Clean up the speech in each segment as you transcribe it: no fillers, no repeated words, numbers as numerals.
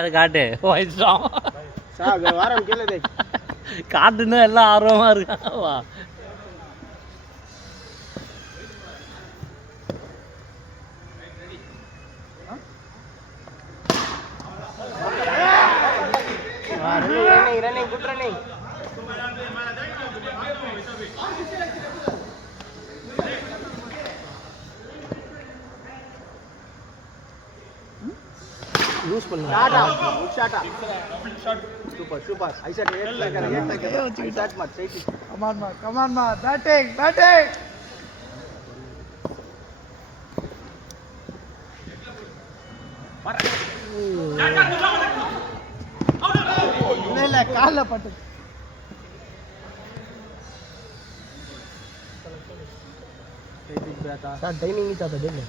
அது காட்டு வயசுலாம் வாரம் கீழே காட்டுன்னா எல்லாம் ஆர்வமா இருக்காவா यूज பண்ணு ஷாட் சூப்பர் சூப்பர் ஐசா ஷாட் மார் சைட் கமான் மா பேட்டிங் இல்ல கால்ல பட்டு சார் டைனிங் ही चाहता देख ले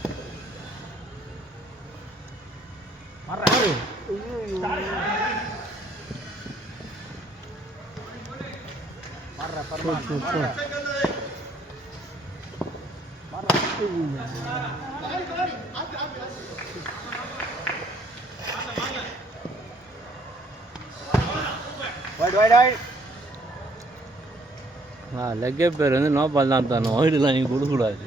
मार रहा है मार रहा परमान मार वाइड லெக்கே பேர் வந்து நோ பால் தான் தரணும் ஒயிடுலாம் நீங்கள் கொடுக்கக்கூடாது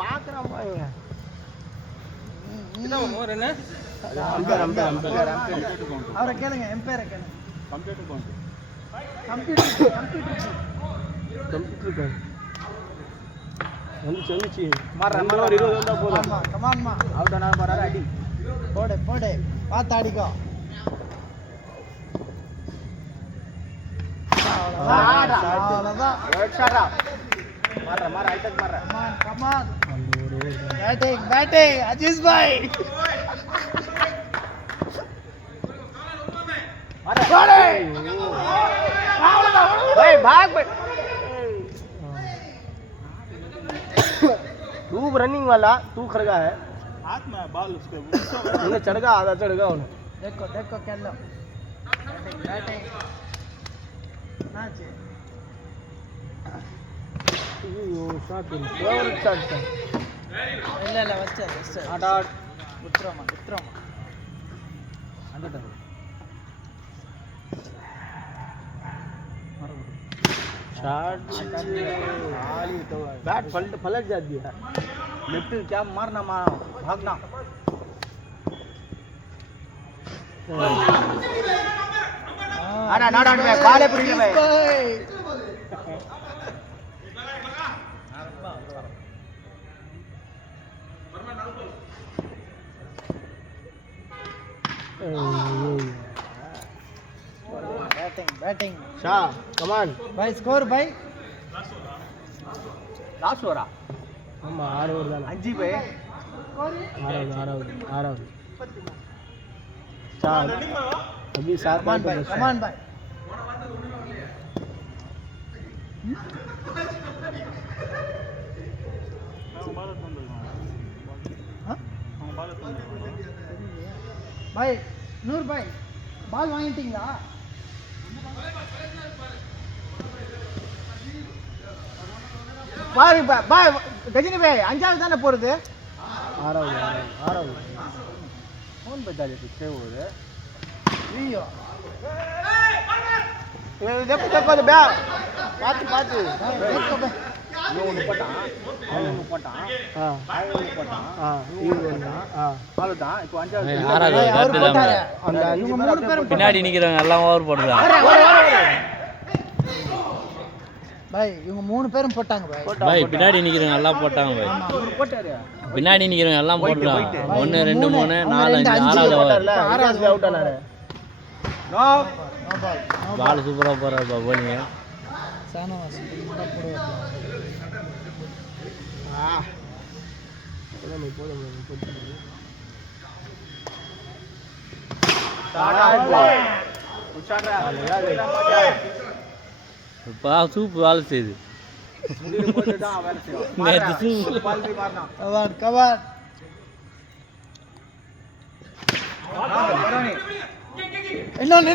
பார்க்குறான் பாருங்க அவரை கேளுங்க எம்பையரை கேளுங்க கம்ப்யூட்டர் வந்து சொல்லிச்சு மாற ஒரு 20 வந்தா போதும் கமான்மா அவுட் ஆனா போறாரு அடி போடு பார்த்து அடிக்கோ அவ்வளவுதான் ரைட் ஷாட்டா मार आइटक मार कमान बैटिंग अजीज भाई भाई भाग तू रनिंग वाला तू खड़गा है हाथ में बॉल उसके चढ़गा आधा चढ़गा उन्हें देखो क्या लो बैटिंग ना चाहिए ஐயோ ஷாட் ஃபேவரட் ஷாட் இல்ல ஃபர்ஸ்ட் ஆட் விக்ரமா வந்துட்டாரு शॉट आली तो बैट पलट जाती है लेफ्ट क्या मारना भागना अरे नॉट आउट में बाले पुरी में बैटिंग शाह कमान भाई स्कोर भाई लास्ट ओवर हम 6 ओवर தான் 5 भाई 6 चार अभी 7 भाई कमान भाई भाई नूर भाई बाल வாங்கிட்டீங்களா பாரு பாய் கஜினி பாய் அஞ்சாவது தானே போறது ஆறாவது ஃபோன் பத்தாலே பிச்சே ஓடு ஐயோ ये देखो बे பாத்து ये ஒன்னு போட்டான் அவன் போட்டான் அவன் போட்டான் இது ஒண்ணா அவ்வளவுதான் இப்போ அஞ்சாவது அவர் போட்டாரு அந்த அஞ்சு மூணு பேர் பின்னாடி நிக்கிறவங்க எல்லாம் ஓவர் போடுறாங்க பாய் இவங்க மூணு பேரும் போட்டாங்க பாய் பின்னாடி நிக்கிறவங்க எல்லாம் போட்டாங்க பாய் போட்டாரு பின்னாடி நிக்கிறவங்க எல்லாம் போடுறாங்க 1 2 3 4 5 ஆறாவது அவுட் ஆனாரு நோ பால் சூப்பரா போறாரு போலிங்க சானவாஸ் போடுவாரு சூப்பு வேலை செய்யுது இன்னொன்னு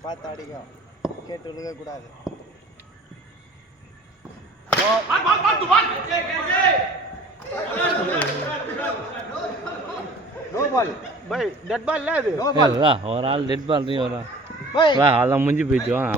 பார்த்து அடிக்கும் கேட்டு விழுக கூடாது. No ball bye dead ball இல்ல அது. ஒரு ஆள் டெட் பால் வரா பை அதான் முடிஞ்சு போயிடுச்சு.